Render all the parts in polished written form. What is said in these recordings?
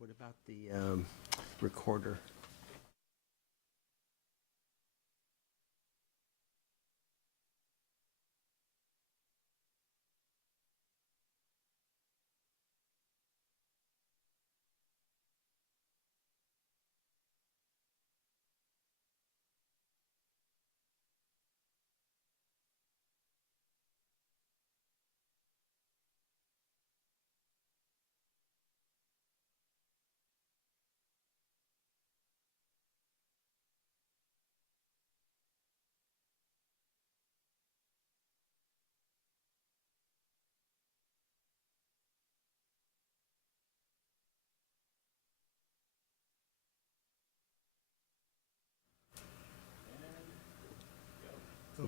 What about the recorder?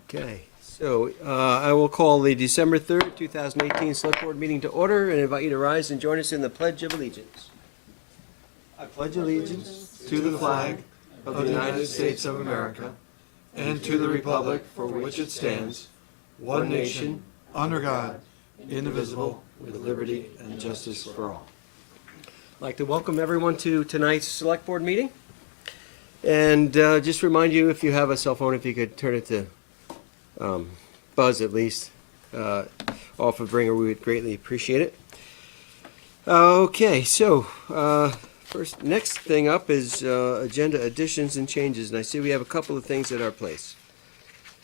Okay, so I will call the December 3rd, 2018 Select Board meeting to order and invite you to rise and join us in the Pledge of Allegiance. I pledge allegiance to the flag of the United States of America and to the republic for which it stands, one nation, under God, indivisible, with liberty and justice for all. I'd like to welcome everyone to tonight's Select Board meeting. And just remind you, if you have a cell phone, if you could turn it to buzz at least off of ringer, we would greatly appreciate it. Okay, so next thing up is agenda additions and changes, and I see we have a couple of things at our place.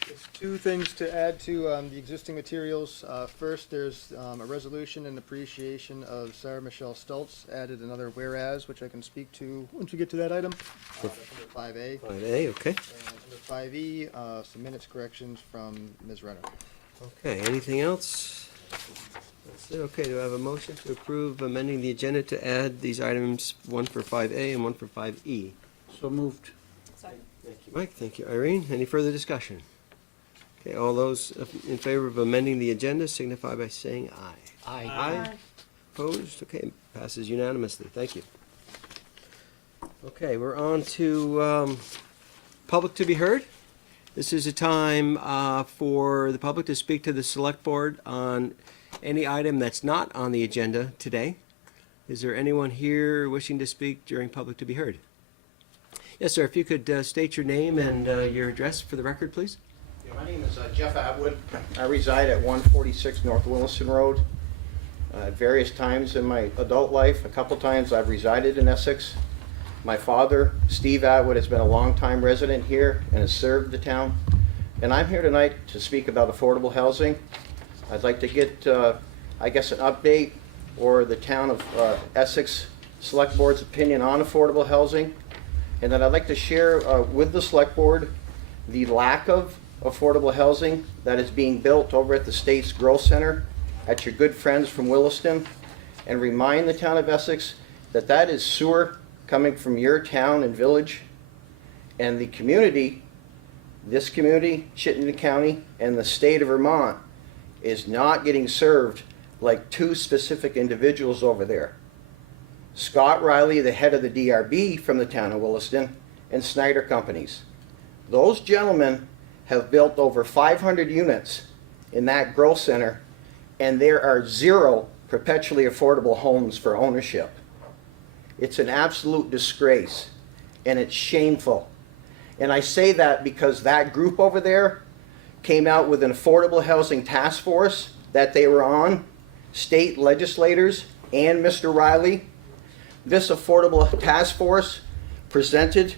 There's two things to add to the existing materials. First, there's a resolution in appreciation of Sarah Michelle Stultz, added another whereas, which I can speak to once we get to that item. Under 5A. 5A, okay. And under 5E, some minutes corrections from Ms. Renner. Okay, anything else? That's it. Okay, do I have a motion to approve amending the agenda to add these items, one for 5A and one for 5E? So moved. Thank you, Mike. Thank you, Irene. Any further discussion? Okay, all those in favor of amending the agenda signify by saying aye. Aye. Aye. Opposed? Okay, passes unanimously. Thank you. Okay, we're on to public to be heard. This is a time for the public to speak to the Select Board on any item that's not on the agenda today. Is there anyone here wishing to speak during public to be heard? Yes, sir. If you could state your name and your address for the record, please. Yeah, my name is Jeff Atwood. I reside at 146 North Williston Road. At various times in my adult life, a couple times I've resided in Essex. My father, Steve Atwood, has been a longtime resident here and has served the town. And I'm here tonight to speak about affordable housing. I'd like to get, I guess, an update or the town of Essex Select Board's opinion on affordable housing. And then I'd like to share with the Select Board the lack of affordable housing that is being built over at the State's Growth Center at your good friends from Williston, and remind the town of Essex that that is sewer coming from your town and village, and the community, this community, Chittenden County, and the state of Vermont is not getting served like two specific individuals over there. Scott Riley, the head of the DRB from the town of Williston, and Snyder Companies. Those gentlemen have built over 500 units in that growth center, and there are 0 perpetually affordable homes for ownership. It's an absolute disgrace, and it's shameful. And I say that because that group over there came out with an affordable housing task force that they were on, state legislators and Mr. Riley. This affordable task force presented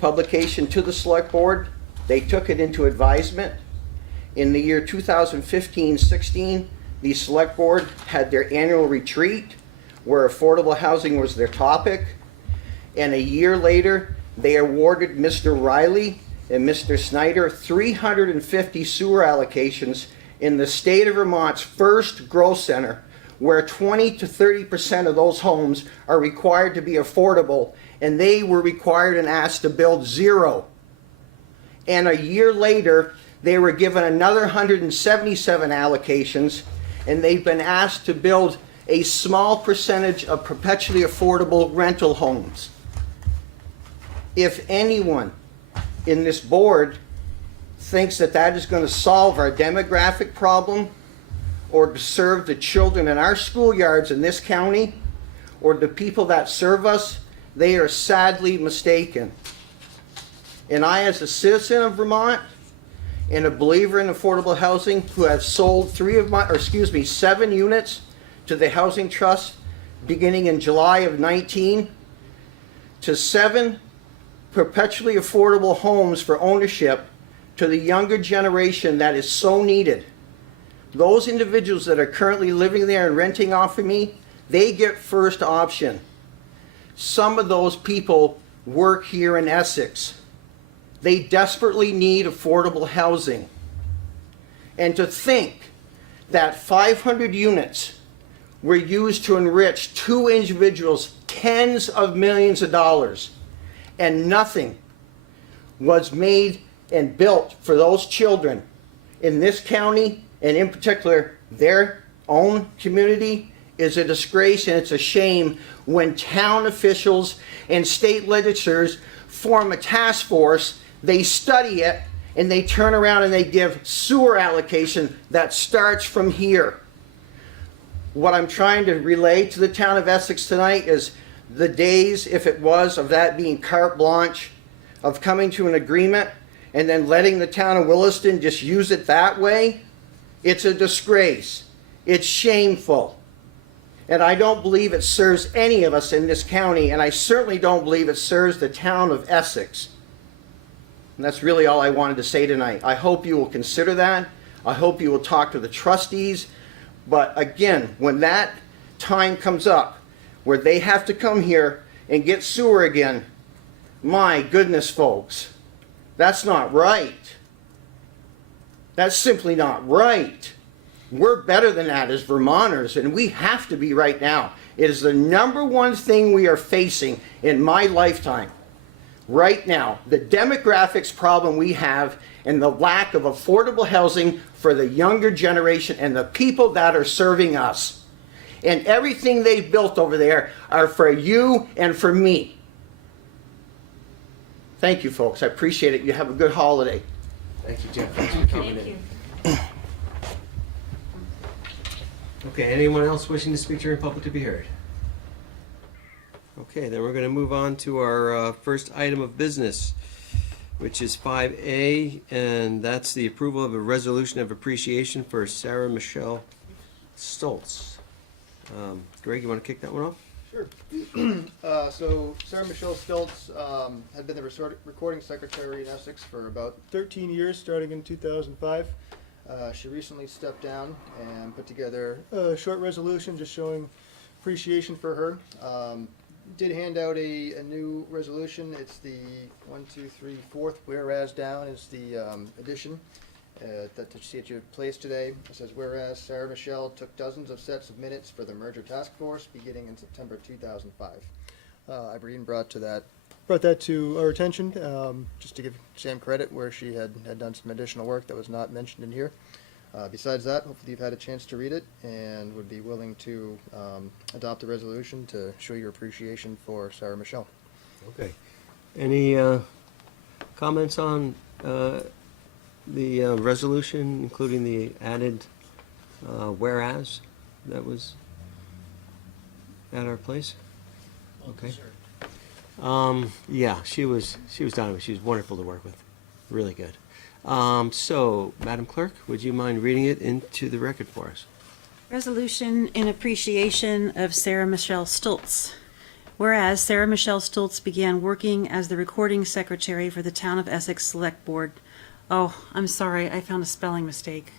publication to the Select Board. They took it into advisement. In the year 2015-16, the Select Board had their annual retreat where affordable housing was their topic. And a year later, they awarded Mr. Riley and Mr. Snyder 350 sewer allocations in the state of Vermont's first growth center, where 20 to 30% of those homes are required to be affordable, and they were required and asked to build 0. And a year later, they were given another 177 allocations, and they've been asked to build a small percentage of perpetually affordable rental homes. If anyone in this board thinks that that is going to solve our demographic problem, or to serve the children in our schoolyards in this county, or the people that serve us, they are sadly mistaken. And I, as a citizen of Vermont and a believer in affordable housing, who have sold 7 units to the Housing Trust beginning in July of 19, to 7 perpetually affordable homes for ownership to the younger generation that is so needed. Those individuals that are currently living there and renting off of me, they get first option. Some of those people work here in Essex. They desperately need affordable housing. And to think that 500 units were used to enrich 2 individuals tens of millions of dollars, and nothing was made and built for those children in this county, and in particular their own community, is a disgrace, and it's a shame when town officials and state legislatures form a task force, they study it, and they turn around and they give sewer allocation that starts from here. What I'm trying to relay to the town of Essex tonight is the days, if it was, of that being carte blanche, of coming to an agreement and then letting the town of Williston just use it that way, it's a disgrace. It's shameful. And I don't believe it serves any of us in this county, and I certainly don't believe it serves the town of Essex. And that's really all I wanted to say tonight. I hope you will consider that. I hope you will talk to the trustees. But again, when that time comes up where they have to come here and get sewer again, my goodness, folks, that's not right. That's simply not right. We're better than that as Vermonters, and we have to be right now. It is the #1 thing we are facing in my lifetime. Right now, the demographics problem we have and the lack of affordable housing for the younger generation and the people that are serving us. And everything they've built over there are for you and for me. Thank you, folks. I appreciate it. You have a good holiday. Thank you, Jeff. Thanks for coming in. Okay, anyone else wishing to speak during public to be heard? Okay, then we're going to move on to our first item of business, which is 5A, and that's the approval of a resolution of appreciation for Sarah Michelle Stoltz. Greg, you want to kick that one off? Sure. So Sarah Michelle Stoltz had been the recording secretary in Essex for about 13 years, starting in 2005. She recently stepped down and put together a short resolution just showing appreciation for her. Did hand out a new resolution. It's the 4th whereas down is the addition that you see at your place today. It says, whereas Sarah Michelle took dozens of sets of minutes for the merger task force beginning in September 2005. Irene brought that to our attention, just to give Sam credit where she had done some additional work that was not mentioned in here. Besides that, hopefully you've had a chance to read it and would be willing to adopt the resolution to show your appreciation for Sarah Michelle. Okay. Any comments on the resolution, including the added whereas that was at our place? Okay. Yeah, she was dynamite. She was wonderful to work with. Really good. So, Madam Clerk, would you mind reading it into the record for us? Resolution in appreciation of Sarah Michelle Stoltz. Whereas Sarah Michelle Stoltz began working as the recording secretary for the Town of Essex Selectboard. Oh, I'm sorry, I found a spelling mistake.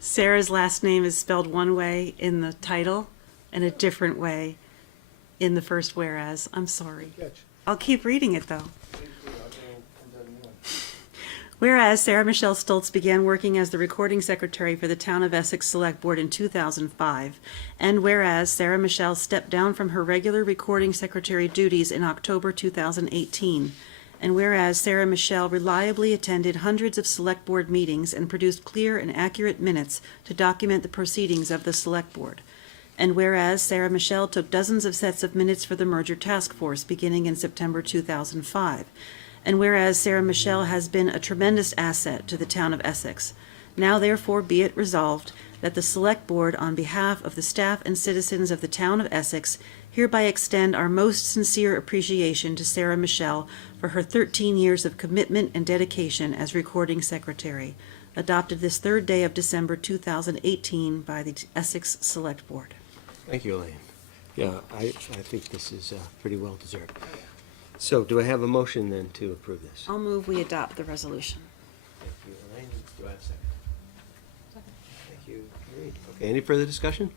Sarah's last name is spelled one way in the title and a different way in the first whereas. I'm sorry. I'll keep reading it though. Whereas Sarah Michelle Stoltz began working as the recording secretary for the Town of Essex Select Board in 2005, and whereas Sarah Michelle stepped down from her regular recording secretary duties in October 2018, and whereas Sarah Michelle reliably attended hundreds of Select Board meetings and produced clear and accurate minutes to document the proceedings of the Select Board, and whereas Sarah Michelle took dozens of sets of minutes for the merger task force beginning in September 2005, and whereas Sarah Michelle has been a tremendous asset to the Town of Essex, now therefore be it resolved that the Select Board, on behalf of the staff and citizens of the town of Essex, hereby extend our most sincere appreciation to Sarah Michelle for her 13 years of commitment and dedication as recording secretary, adopted this third day of December 2018 by the Essex Select Board. Thank you, Elaine. Yeah, I think this is pretty well deserved. So do I have a motion then to approve this? I'll move we adopt the resolution. Thank you, Elaine. Do I have a second? Thank you, Maureen. Okay, any further discussion?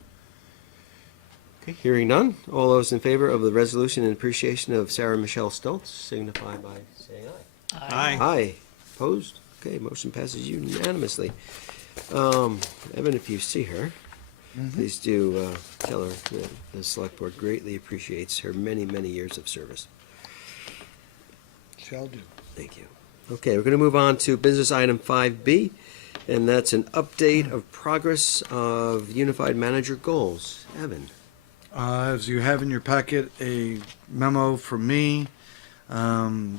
Okay, hearing none. All those in favor of the resolution in appreciation of Sarah Michelle Stoltz signify by saying aye. Aye. Aye. Opposed? Okay, motion passes unanimously. Evan, if you see her, please do tell her that the Select Board greatly appreciates her many, many years of service. Shall do. Thank you. Okay, we're going to move on to business item 5B, and that's an update of progress of Unified Manager goals. Evan? As you have in your packet, a memo from me, about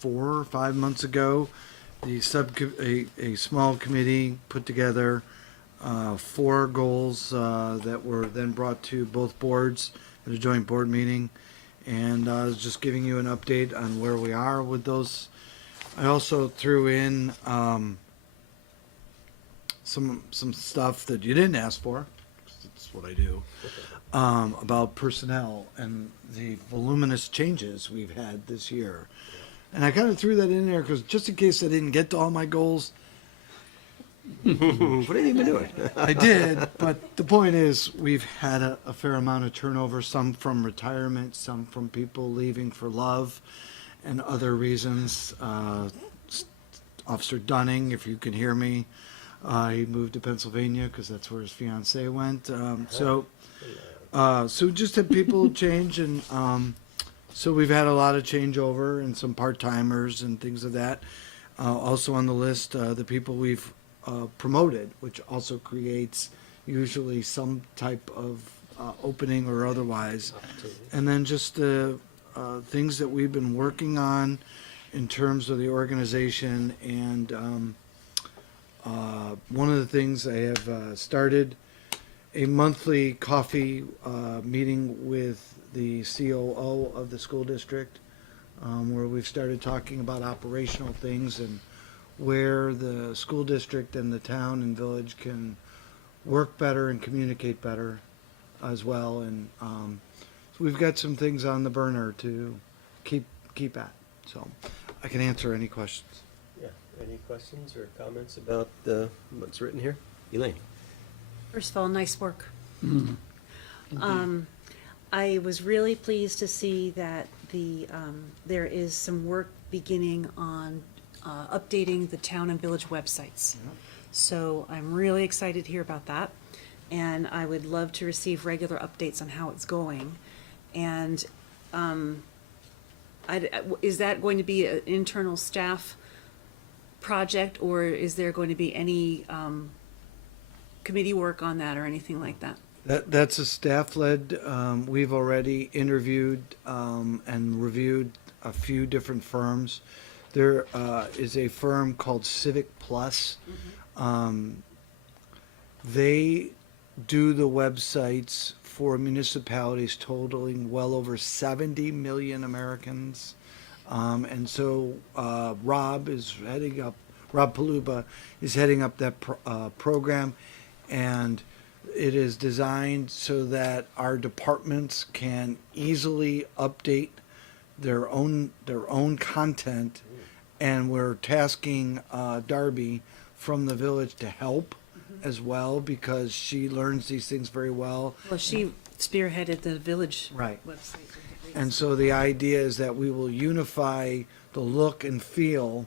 4 or 5 months ago. A small committee put together 4 goals that were then brought to both boards at a joint board meeting. And I was just giving you an update on where we are with those. I also threw in some stuff that you didn't ask for, 'cause that's what I do, about personnel and the voluminous changes we've had this year. And I kind of threw that in there because just in case I didn't get to all my goals, What have you been doing? I did. But the point is, we've had a fair amount of turnover, some from retirement, some from people leaving for love and other reasons. Officer Dunning, if you can hear me, he moved to Pennsylvania because that's where his fiancee went. So just had people change, and so we've had a lot of changeover and some part-timers and things of that. Also on the list, the people we've promoted, which also creates usually some type of opening or otherwise. And then just the things that we've been working on in terms of the organization. And one of the things I have started a monthly coffee meeting with the COO of the school district, where we've started talking about operational things and where the school district and the town and village can work better and communicate better as well. And so we've got some things on the burner to keep at. So I can answer any questions. Yeah, any questions or comments about what's written here? Elaine? First of all, nice work. I was really pleased to see that there is some work beginning on updating the town and village websites. So I'm really excited to hear about that, and I would love to receive regular updates on how it's going. And is that going to be an internal staff project, or is there going to be any committee work on that or anything like that? That's a staff-led. We've already interviewed and reviewed a few different firms. There is a firm called Civic Plus. They do the websites for municipalities totaling well over 70 million Americans. And so Rob Paluba is heading up that program, and it is designed so that our departments can easily update their own content, and we're tasking Darby from the village to help as well, because she learns these things very well. Well, she spearheaded the village Right. website. And so the idea is that we will unify the look and feel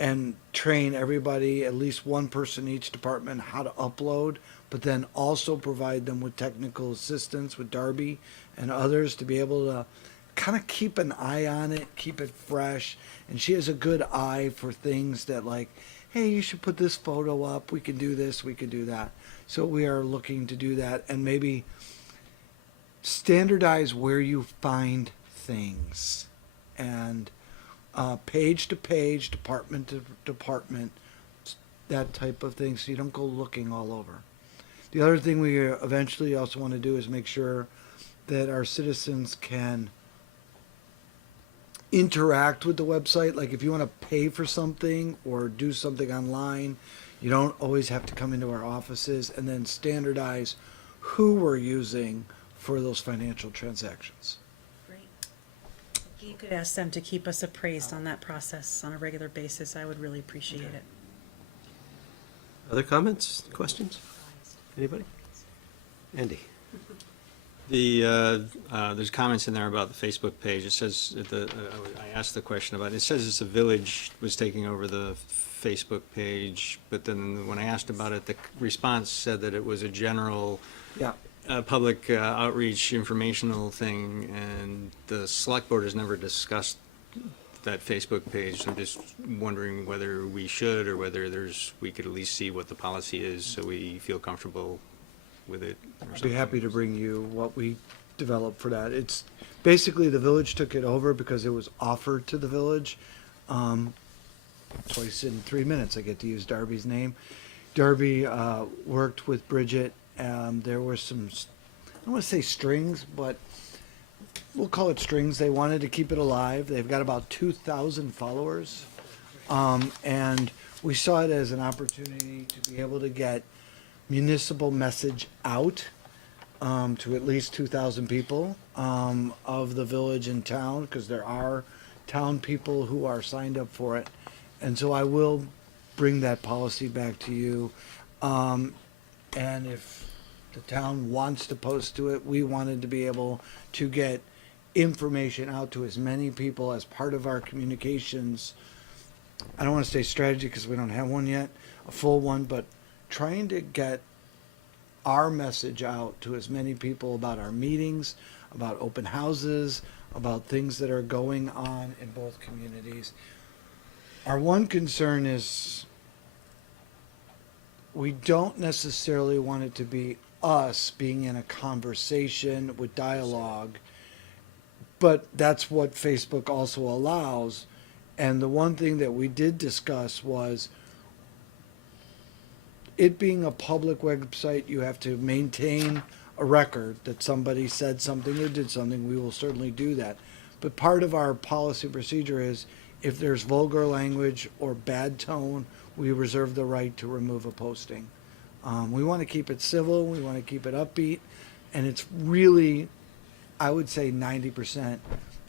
and train everybody, at least one person in each department, how to upload, but then also provide them with technical assistance with Darby and others to be able to kind of keep an eye on it, keep it fresh. And she has a good eye for things that, like, hey, you should put this photo up. We can do this, we can do that. So we are looking to do that, and maybe standardize where you find things, and page to page, department to department, that type of thing, so you don't go looking all over. The other thing we eventually also want to do is make sure that our citizens can interact with the website. Like if you want to pay for something or do something online, you don't always have to come into our offices, and then standardize who we're using for those financial transactions. Great. If you could ask them to keep us appraised on that process on a regular basis, I would really appreciate it. Other comments, questions? Anybody? Andy? There's comments in there about the Facebook page. It says, I asked the question about it. It says it's the village was taking over the Facebook page, but then when I asked about it, the response said that it was a general Yeah. public outreach informational thing, and the select board has never discussed that Facebook page. So I'm just wondering whether we should, or whether we could at least see what the policy is so we feel comfortable with it. Or I'd be something. happy to bring you what we developed for that. It's basically the village took it over because it was offered to the village. Twice in 3 minutes I get to use Darby's name. Darby worked with Bridget. There were some, I don't want to say strings, but we'll call it strings. They wanted to keep it alive. They've got about 2,000 followers. And we saw it as an opportunity to be able to get municipal message out to at least 2,000 people of the village and town, because there are town people who are signed up for it. And so I will bring that policy back to you. And if the town wants to post to it, we wanted to be able to get information out to as many people as part of our communications. I don't want to say strategy because we don't have one yet, a full one, but trying to get our message out to as many people about our meetings, about open houses, about things that are going on in both communities. Our one concern is we don't necessarily want it to be us being in a conversation with dialogue, but that's what Facebook also allows. And the one thing that we did discuss was it being a public website, you have to maintain a record that somebody said something or did something. We will certainly do that. But part of our policy procedure is if there's vulgar language or bad tone, we reserve the right to remove a posting. We want to keep it civil. We want to keep it upbeat. And it's really, I would say 90%,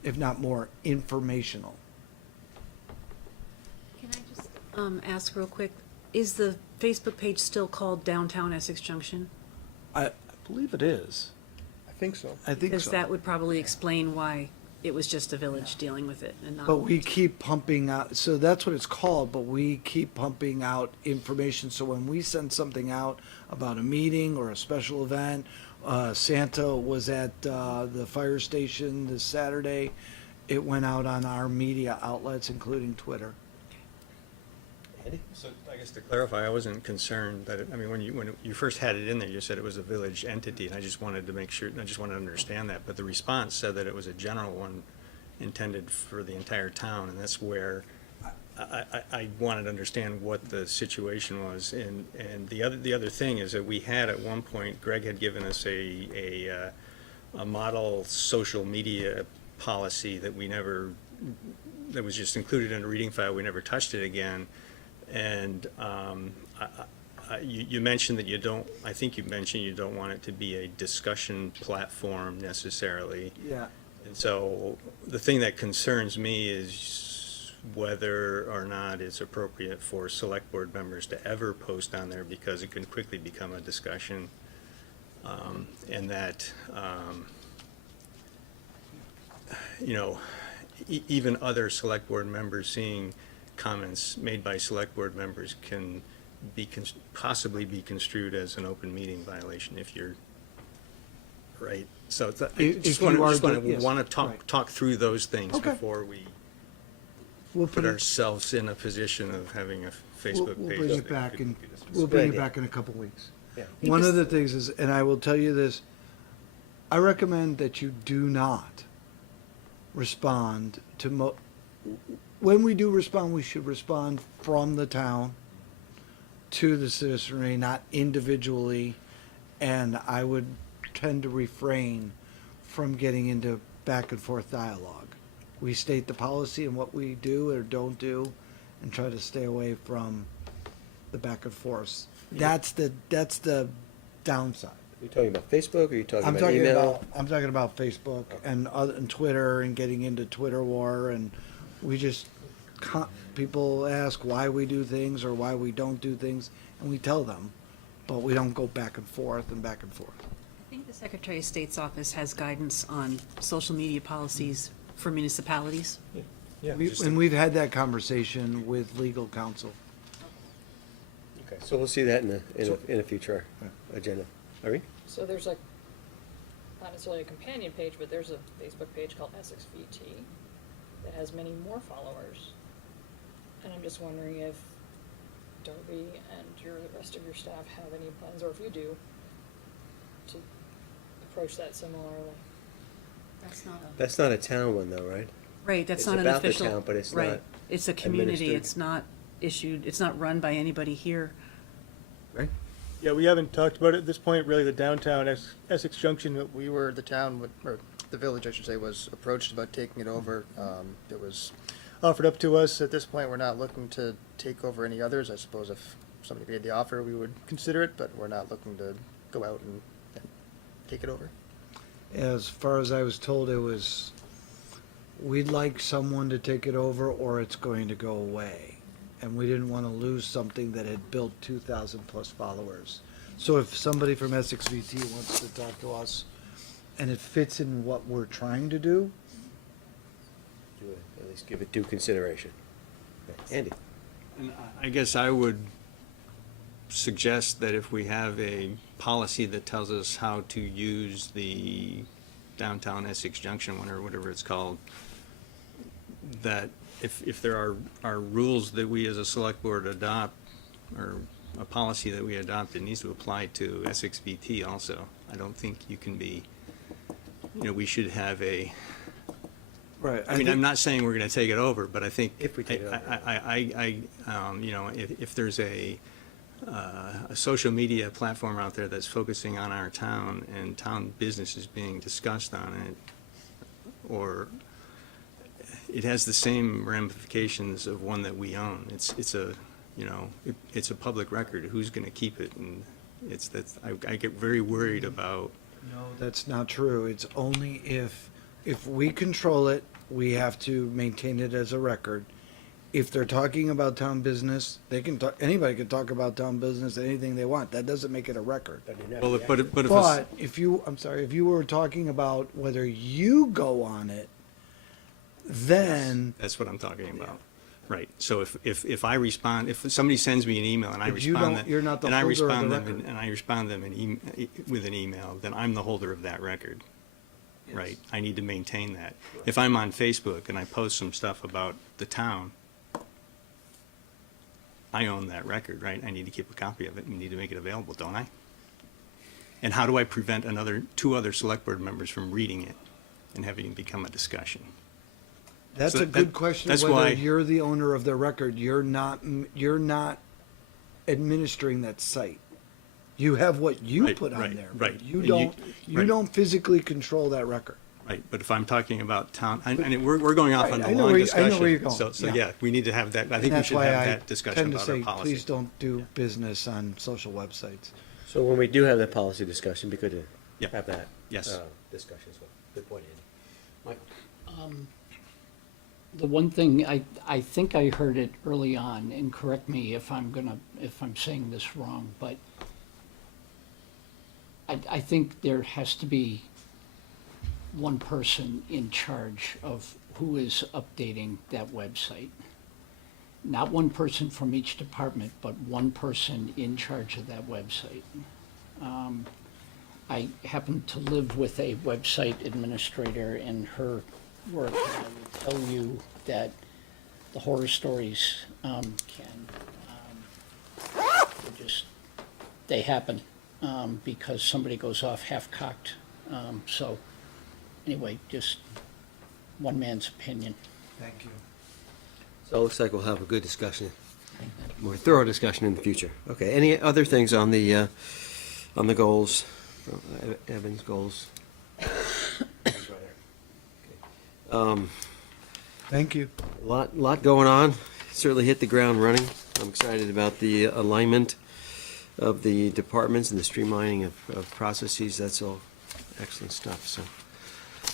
if not more, informational. Can I just ask real quick, is the Facebook page still called Downtown Essex Junction? I believe it is. I think so. I think Because so. that would probably explain why it was just a village dealing with it and not. But we keep pumping out, so that's what it's called, but we keep pumping out information. So when we send something out about a meeting or a special event, Santa was at the fire station this Saturday, it went out on our media outlets, including Twitter. Andy? So I guess to clarify, I wasn't concerned that, when you first had it in there, you said it was a village entity, and I just wanted to make sure, I just wanted to understand that, but the response said that it was a general one intended for the entire town, and that's where I wanted to understand what the situation was. And the other thing is that we had at one point, Greg had given us a model social media policy that that was just included in a reading file. We never touched it again. And you mentioned that I think you mentioned you don't want it to be a discussion platform necessarily. Yeah. And so the thing that concerns me is whether or not it's appropriate for select board members to ever post on there, because it can quickly become a discussion. And that, even other select board members seeing comments made by select board members can possibly be construed as an open meeting violation if you're right. So I just want to talk through those things Okay. before we We'll put put it, ourselves in a position of having a Facebook we'll page. bring that it back could and be discussed. we'll bring it idea. back in a couple weeks. Yeah. One of the things is, and I will tell you this, I recommend that you do not respond to when we do respond, we should respond from the town. to the citizenry, not individually, and I would tend to refrain from getting into back and forth dialogue. We state the policy and what we do or don't do, and try to stay away from the back and forth. That's the downside. You talking about Facebook, or are you talking I'm about talking email? about Facebook and and Twitter and getting into Twitter war, and we just people ask why we do things or why we don't do things, and we tell them, but we don't go back and forth and back and forth. I think the Secretary of State's office has guidance on social media policies for municipalities. Yeah, And we've had that conversation with legal counsel. Okay, so we'll see that in a future agenda. Irene? So there's like, not necessarily a companion page, but there's a Facebook page called Essex VT that has many more followers. And I'm just wondering if Darby and the rest of your staff have any plans, or if you do, to approach that similarly. That's not a town one, though, right? Right, that's It's not an about the official. town, but it's right. not It's a community, administered. it's not issued, it's not run by anybody here. Right? Yeah, we haven't talked about it at this point, really, the downtown Essex Junction. The town, or the village, I should say, was approached about taking it over. It was offered up to us. At this point, we're not looking to take over any others. I suppose if somebody made the offer, we would consider it, but we're not looking to go out and take it over. As far as I was told, it was, we'd like someone to take it over or it's going to go away. And we didn't want to lose something that had built 2,000 plus followers. So if somebody from Essex VT wants to talk to us and it fits in what we're trying to do, Do it, at least give it due consideration. Andy? And I guess I would suggest that if we have a policy that tells us how to use the downtown Essex Junction one, or whatever it's called, that if there are rules that we as a select board adopt, or a policy that we adopt, it needs to apply to Essex VT also. I don't think you can be, we should have a, right. I mean, I'm not saying we're gonna take it over, but I think. If we take it over. If there's a social media platform out there that's focusing on our town and town business is being discussed on it, or it has the same ramifications of one that we own. It's a public record. Who's gonna keep it? And I get very worried about. No, that's not true. It's only if we control it, we have to maintain it as a record. If they're talking about town business, they can talk, anybody can talk about town business, anything they want. That doesn't make it a record. Well, but if it's, But if you were talking about whether you go on it, then that's what I'm talking about. Right. So if I respond, if somebody sends me an email and I But you respond, don't- you're not the and I holder of the respond them, record. and I respond them with an email, then I'm the holder of that record. Right. I need to maintain that. If I'm on Facebook and I post some stuff about the town, I own that record, right? I need to keep a copy of it and need to make it available, don't I? And how do I prevent two other select board members from reading it and having it become a discussion? that's So a good question. that's Whether why- you're the owner of the record, you're not administering that site. You have what you Right, put on right, there. right. But you And don't. you- right. don't physically control that record. Right, but if I'm talking about town, and we're going off Right, on I a know long where you- I discussion. know where you're going, So, yeah. yeah, we need to have that, I And think we that's should why have I that discussion tend to about our say, policy. please don't do business on social websites. So when we do have that policy discussion, be good to Yep. have that. Yes. Discussion as well. Good point, Andy. Michael? The one thing, I think I heard it early on, and correct me if I'm saying this wrong, but I think there has to be one person in charge of who is updating that website. Not one person from each department, but one person in charge of that website. I happen to live with a website administrator, and her work, and I will tell you that the horror stories they happen because somebody goes off half-cocked. So, anyway, just one man's opinion. Thank you. So it looks like we'll have a good discussion more thorough discussion in the future. Okay, any other things on the goals, Evan's goals? Thank you. Lot going on, certainly hit the ground running. I'm excited about the alignment of the departments and the streamlining of processes, that's all excellent stuff, so.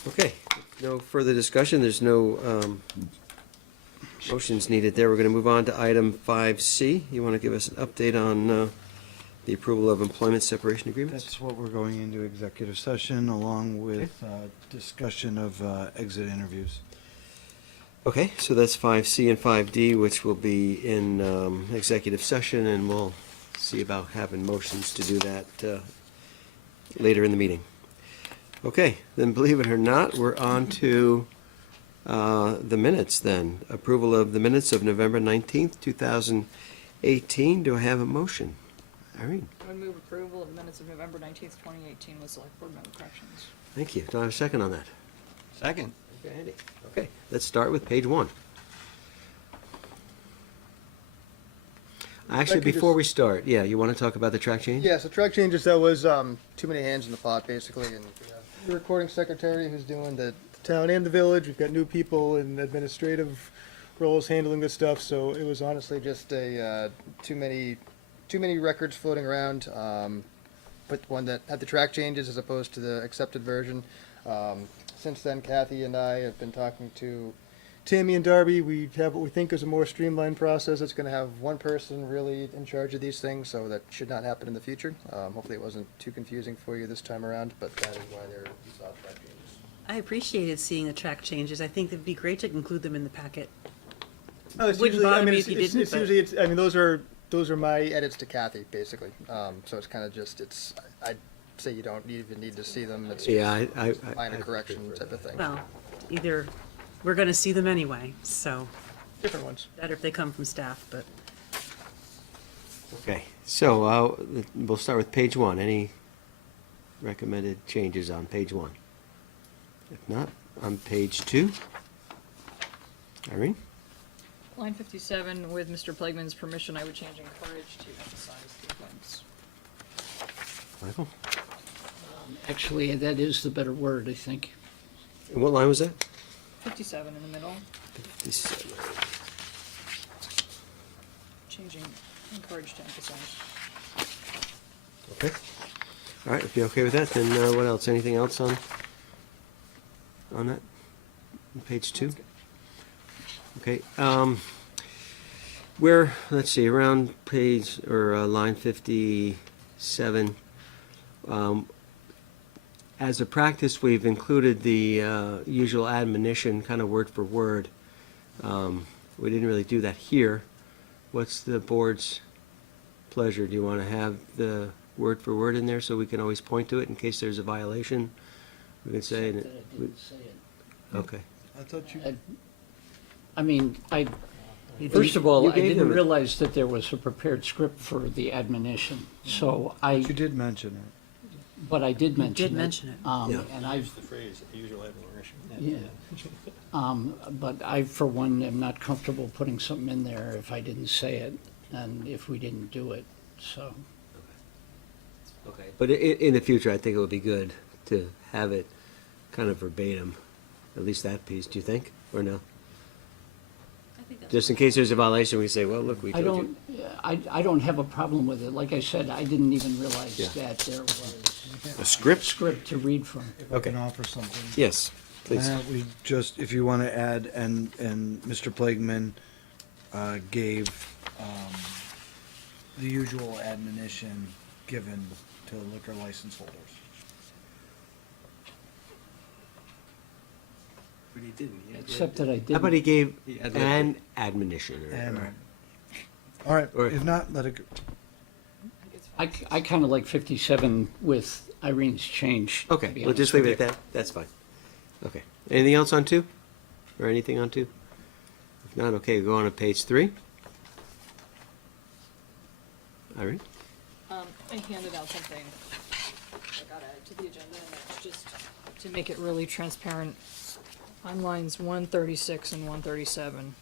Okay, no further discussion, there's no motions needed there. We're gonna move on to item 5C. You wanna give us an update on the approval of employment separation agreements? That's what we're going into executive session, along with discussion of exit interviews. Okay, so that's 5C and 5D, which will be in executive session, and we'll see about having motions to do that later in the meeting. Okay, then believe it or not, we're on to the minutes then. Approval of the minutes of November 19th, 2018. Do I have a motion? Irene, I would move approval of the minutes of November 19th, 2018 with select board member corrections. thank you. Do I have a second on that? Second. Okay, Andy. Okay, let's start with page 1. Actually, could before just- we start, yeah, you want to talk about the track change? Yeah, so track changes, that was too many hands in the pot, basically, and we have the recording secretary who's doing the town and the village. We've got new people in administrative roles handling this stuff, so it was honestly just a too many records floating around. But one that had the track changes as opposed to the accepted version. Since then, Kathy and I have been talking to Tammy and Darby. We have what we think is a more streamlined process. It's going to have one person really in charge of these things, so that should not happen in the future. Hopefully it wasn't too confusing for you this time around, but that is why there you saw track changes. I appreciated seeing the track changes. I think it'd be great to include them in the packet. Oh, it's Wouldn't usually, I bother mean, me it's, if you it's, didn't, it's but- usually, it's, I mean, those are my edits to Kathy, basically. So it's kind of just, I'd say you don't even need to see them. It's Yeah, I minor I correction prefer type of thing. Well, either, we're gonna see them anyway, so Different ones. better if they come from staff, but Okay, so we'll start with page 1. Any recommended changes on page 1? If not, on page 2. Irene? Line 57, with Mr. Plegman's permission, I would change encourage to emphasize sequence. Michael? Actually, that is the better word, I think. And what line was that? 57 in the middle, 57. changing encourage to emphasize. Okay. All right, if you're okay with that, then what else? Anything else on that? Page 2? Okay, let's see, around page, or line 57, as a practice, we've included the usual admonition, kind of word for word. We didn't really do that here. What's the board's pleasure? Do you want to have the word for word in there so we can always point to it in case there's a violation? We can say, Except that I didn't say it. okay. I thought you. I mean, You first of all, you I gave didn't them a- realize that there was a prepared script for the admonition, so You did mention it. but I did mention it. did mention it. Yeah. And I've, The phrase, usual admiration. yeah. But I, for one, am not comfortable putting something in there if I didn't say it, and if we didn't do it, so. Okay, but in the future, I think it would be good to have it kind of verbatim, at least that piece, do you think, or no? I think that's. Just in case there's a violation, we say, well, look, we I told you. don't, I don't have a problem with it. Like I said, I didn't even realize Yeah. that there was A a script? script to read from. If I Okay. can offer something. Yes, please. We just, if you want to add, and Mr. Plegman gave the usual admonition given to liquor license holders. But he didn't. Except that I How about he didn't. gave Yeah, an admonition? And, or- all right, Or- if not, let it go. I kind of like 57 with Irene's change. to Okay, be we'll honest just leave with it at that. That's fine. Okay. Anything else on 2? Or anything on 2? If not, okay, go on to page 3. Irene? I handed out something I got added to the agenda, and it's just to make it really transparent on lines 136 and 137.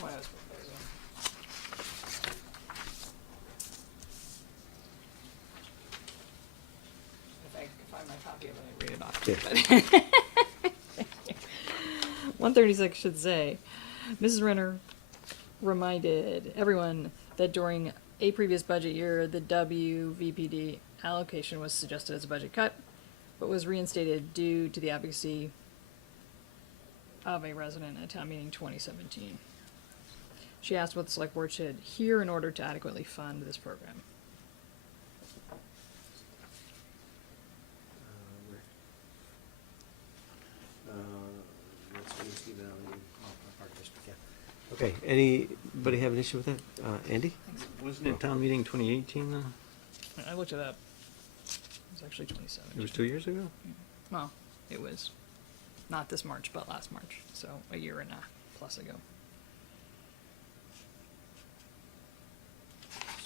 What I was proposing. Yeah. 136 should say, Mrs. Renner reminded everyone that during a previous budget year, the WVPD allocation was suggested as a budget cut, but was reinstated due to the advocacy of a resident at town meeting 2017. She asked what the select board should hear in order to adequately fund this program. Okay, anybody have an issue with that? Andy? Wasn't it town meeting 2018 though? I looked it up. It was actually 2017. It was 2 years ago? Well, it was not this March, but last March, so a year and a plus ago.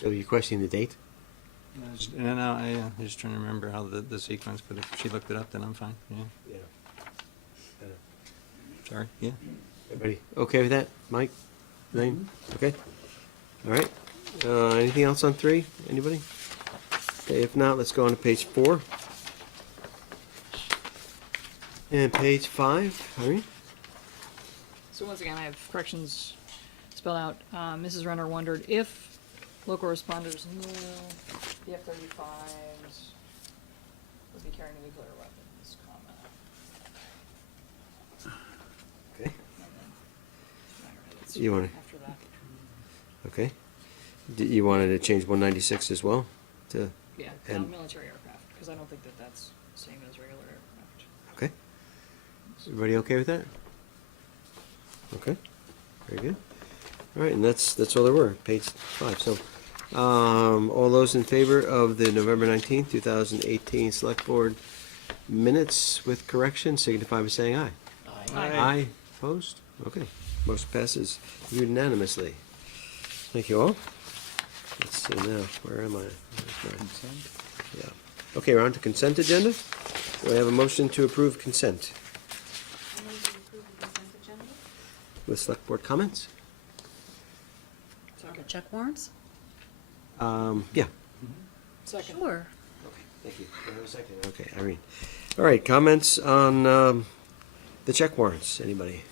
So you're questioning the date? No, I'm just trying to remember how the sequence, but if she looked it up, then I'm fine, yeah. Yeah. Sorry, yeah. Everybody okay with that? Mike? Elaine? Okay? All right. Anything else on 3? Anybody? Okay, if not, let's go on to page 4. And page 5, Irene? So once again, I have corrections spelled out. Mrs. Renner wondered if local responders knew the F-35s would be carrying nuclear weapons, comma. Okay. And then, it's You wanna- after that. Okay. You wanted to change 196 as well? To Yeah, And- military aircraft, because I don't think that that's the same as regular aircraft. Okay. Everybody okay with that? Okay. Very good. All right, and that's all there were, page 5. So, all those in favor of the November 19th, 2018 Select Board minutes with correction signify by saying aye. Aye. Opposed? Okay. Motion passes unanimously. Thank you all. Let's see now, where am I? Where's my- Yeah. Okay, we're on to consent agenda. Do I have a motion to approve consent with select board comments? The check warrants? Yeah. Second. Sure. Thank you. Do I have a second? Okay, Irene. All right, comments on the check warrants, anybody?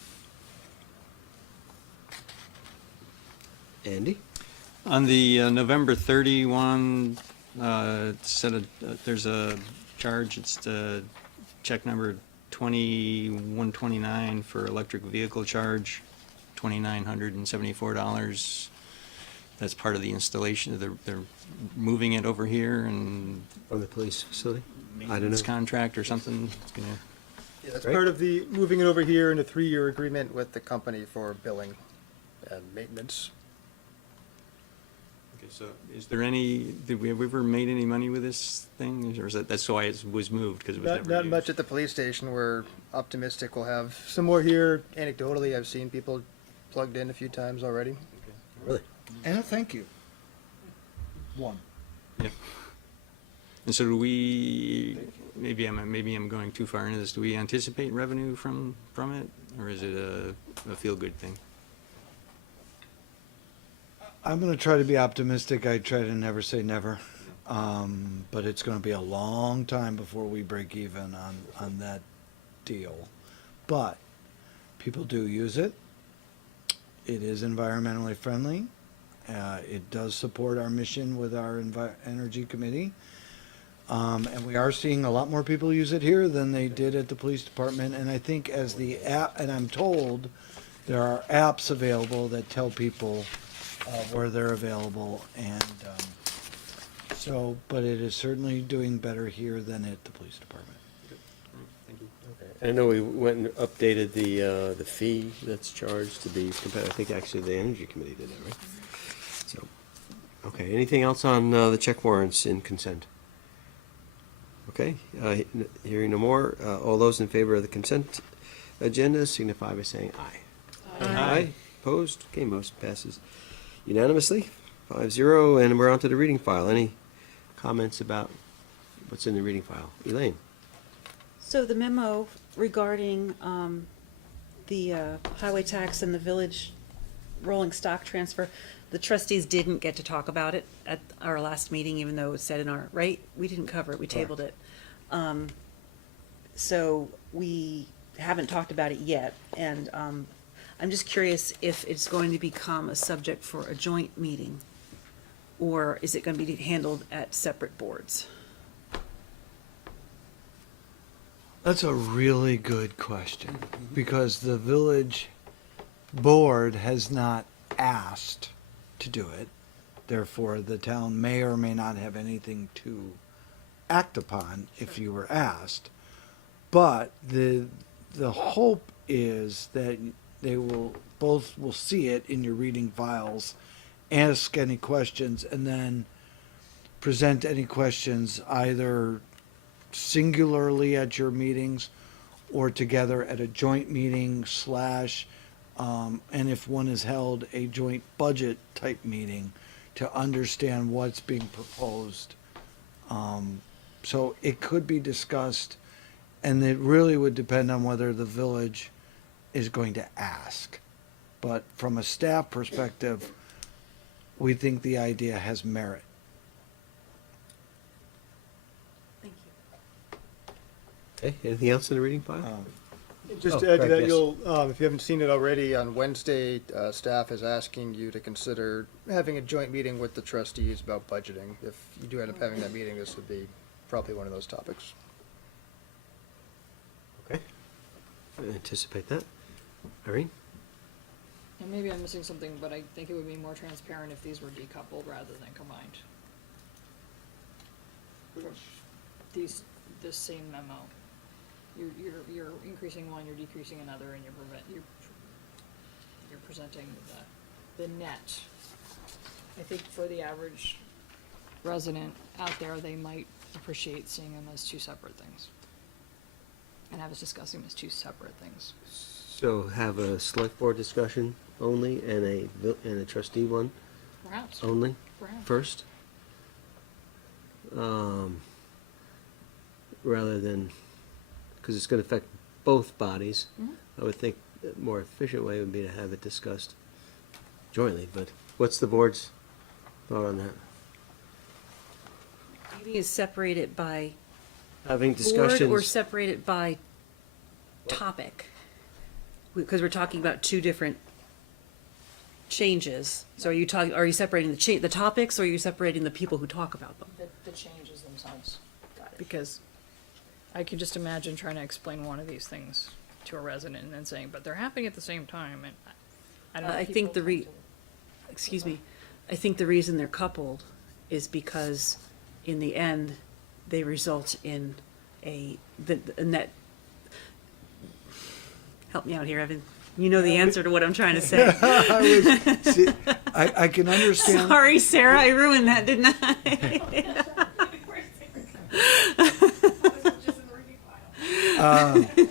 Andy? On the November 31, there's a charge, it's the check number 2129 for electric vehicle charge, $2,974. That's part of the installation, they're moving it over here and From the police facility? I don't know. maintenance contract or something. It's gonna- Yeah, that's Great. part of the, moving it over here in a 3-year agreement with the company for billing and maintenance. Okay, so is there have we ever made any money with this thing? Or is that's why it was moved, because it was never Not much used? at the police station. We're optimistic we'll have some more here. Anecdotally, I've seen people plugged in a few times already. Really? And a thank you. One. Yeah. And so do we, maybe I'm going too far into this, do we anticipate revenue from it? Or is it a feel-good thing? I'm gonna try to be optimistic. I try to never say never. But it's gonna be a long time before we break even on that deal. But people do use it. It is environmentally friendly. It does support our mission with our energy committee. And we are seeing a lot more people use it here than they did at the police department. And I think as the app, and I'm told there are apps available that tell people where they're available. And so, but it is certainly doing better here than at the police department. I know we went and updated the fee that's charged to be competitive. I think actually the Energy Committee did that, right? So, okay, anything else on the check warrants in consent? Okay, hearing no more, all those in favor of the consent agenda signify by saying aye. Aye. Opposed? Okay, motion passes unanimously, 5-0, and we're on to the reading file. Any comments about what's in the reading file? Elaine? So the memo regarding the highway tax and the village rolling stock transfer, the trustees didn't get to talk about it at our last meeting, even though it was said in our, right? We didn't cover it, we tabled it. So we haven't talked about it yet, and I'm just curious if it's going to become a subject for a joint meeting, or is it going to be handled at separate boards? That's a really good question, because the village board has not asked to do it. Therefore, the town may or may not have anything to act upon if you were asked. But the hope is that they will see it in your reading files, ask any questions, and then present any questions either singularly at your meetings or together at a joint meeting and if one is held, a joint budget type meeting to understand what's being proposed. So it could be discussed, and it really would depend on whether the village is going to ask. But from a staff perspective, we think the idea has merit. Thank you. Okay, anything else in the reading file? Just Oh, to add to Greg, that, yes. you'll, if you haven't seen it already, on Wednesday, staff is asking you to consider having a joint meeting with the trustees about budgeting. If you do end up having that meeting, this would be probably one of those topics. Okay. I anticipate that. Irene? And maybe I'm missing something, but I think it would be more transparent if these were decoupled rather than combined. This same memo. You're increasing one, you're decreasing another, and you're presenting the net. I think for the average resident out there, they might appreciate seeing them as two separate things. And have us discussing them as two separate things. So have a select board discussion only and a trustee one Perhaps, only perhaps. first? Rather than, because it's going to affect both bodies. Mhm. I would think a more efficient way would be to have it discussed jointly, but what's the board's thought on that? Maybe it's separated by Having board discussions. or separated by topic? Because we're talking about two different changes. So are you separating the topics, or are you separating the people who talk about them? The changes themselves. Because I could just imagine trying to explain one of these things to a resident and then saying, but they're happening at the same time, and I don't know. I if think people tend to- excuse me, I think the reason they're coupled is because in the end, they result in a net. Help me out here, Evan. You know the answer to what I'm trying to say. I can understand. Sorry, Sarah, I ruined that, didn't I?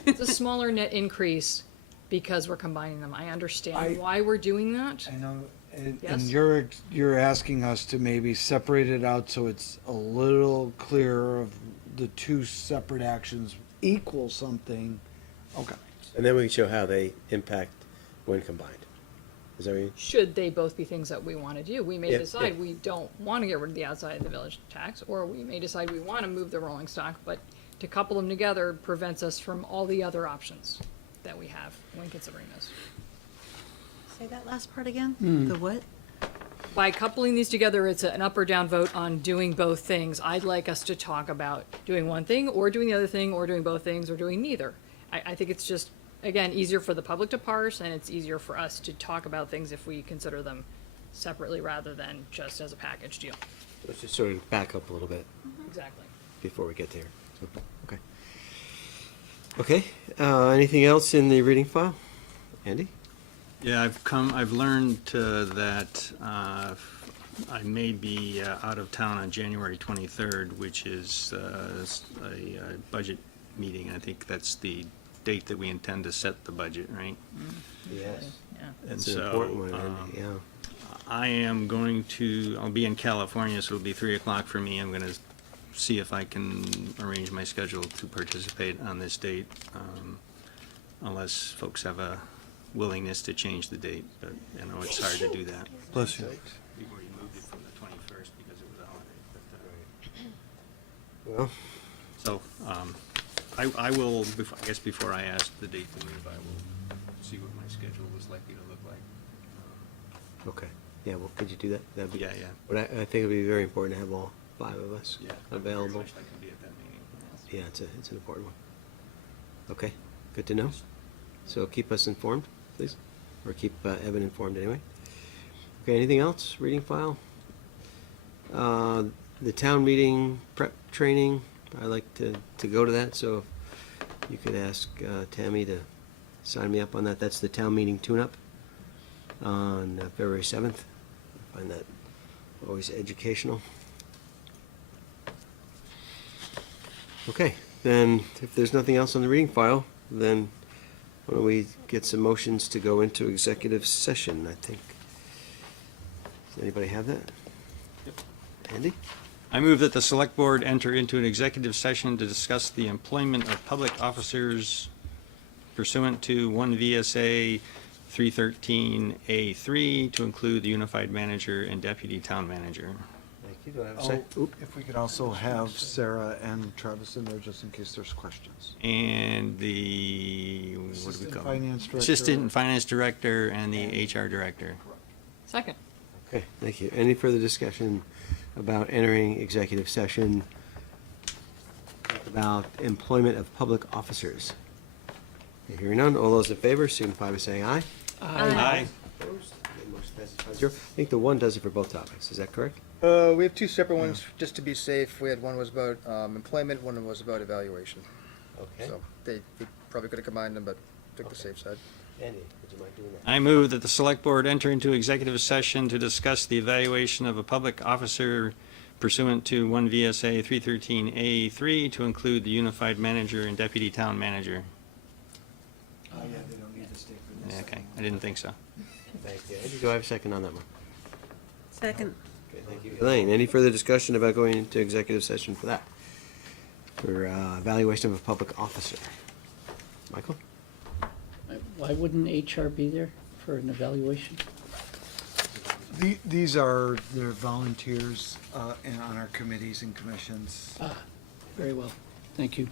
It's a smaller net increase because we're combining them. I understand why we're doing that. I know, and Yes? you're asking us to maybe separate it out so it's a little clearer of the two separate actions equal something. Okay. And then we can show how they impact when combined. Is that what you? Should they both be things that we want to do? We may Yeah, decide yeah. we don't want to get rid of the outside of the village tax, or we may decide we want to move the rolling stock, but to couple them together prevents us from all the other options that we have when considering this. Say that last part again? The what? By coupling these together, it's an up or down vote on doing both things. I'd like us to talk about doing one thing, or doing the other thing, or doing both things, or doing neither. I think it's just, again, easier for the public to parse, and it's easier for us to talk about things if we consider them separately rather than just as a package deal. Let's just sort of back up a little bit Exactly. before we get there. So, okay. Okay, anything else in the reading file? Andy? Yeah, I've learned that I may be out of town on January 23rd, which is a budget meeting. I think that's the date that we intend to set the budget, right? Yes. Yeah. That's And an so, important one, Andy, yeah. I am going to, I'll be in California, so it'll be 3 o'clock for me. I'm going to see if I can arrange my schedule to participate on this date, unless folks have a willingness to change the date, but I know it's hard to do that. Bless you. We've already moved it from the 21st because it was a holiday, but, Well, so, I will, I guess before I ask the date to move, I will see what my schedule is likely to look like. Okay, yeah, well, could you do that? That'd be. Yeah, yeah. But I think it'd be very important to have all 5 of us Yeah. available. Very much I can be at that meeting. Yeah, it's an important one. Okay, good to know. So keep us informed, please, or keep Evan informed anyway. Okay, anything else? Reading file? The town meeting prep training, I like to go to that, so if you could ask Tammy to sign me up on that. That's the town meeting tune-up on February 7th. I find that always educational. Okay, then if there's nothing else on the reading file, then why don't we get some motions to go into executive session, I think. Does anybody have that? Yep. Andy? I move that the select board enter into an executive session to discuss the employment of public officers pursuant to 1 VSA 313A3 to include the unified manager and deputy town manager. Thank you. Do I have a Oh, second? Oop. if we could also have Sarah and Travis in there, just in case there's questions. And the, what do we Assistant call it? Finance Director. Assistant Finance Director and the HR Director. Second. Okay, thank you. Any further discussion about entering executive session about employment of public officers? Okay, hearing none, all those in favor signify by saying aye. Aye. Opposed? Okay, motion passes 5-0. I think the one does it for both topics, is that correct? We have two separate ones, just to be safe. We had one was about employment, one was about evaluation. Okay. So we probably could have combined them, but took the safe side. Andy, would you mind doing that? I move that the select board enter into executive session to discuss the evaluation of a public officer pursuant to 1 VSA 313A3 to include the unified manager and deputy town manager. Oh, yeah, they don't need to stay for this. Okay, I didn't think so. Thank you. Andy, do I have a second on that one? Second. Okay, thank you. Elaine, any further discussion about going into executive session for that? For evaluation of a public officer? Michael? Why wouldn't HR be there for an evaluation? These are, they're volunteers on our committees and commissions. Very well, thank you.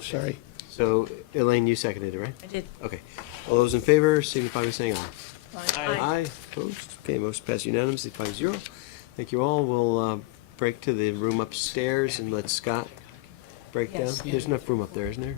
Sorry. So, Elaine, you seconded it, right? I did. Okay. All those in favor signify by saying aye. Aye. Aye. Opposed? Okay, motion passed unanimously, 5-0. Thank you all. We'll break to the room upstairs and let Scott break down. Yes. There's enough room up there, isn't there?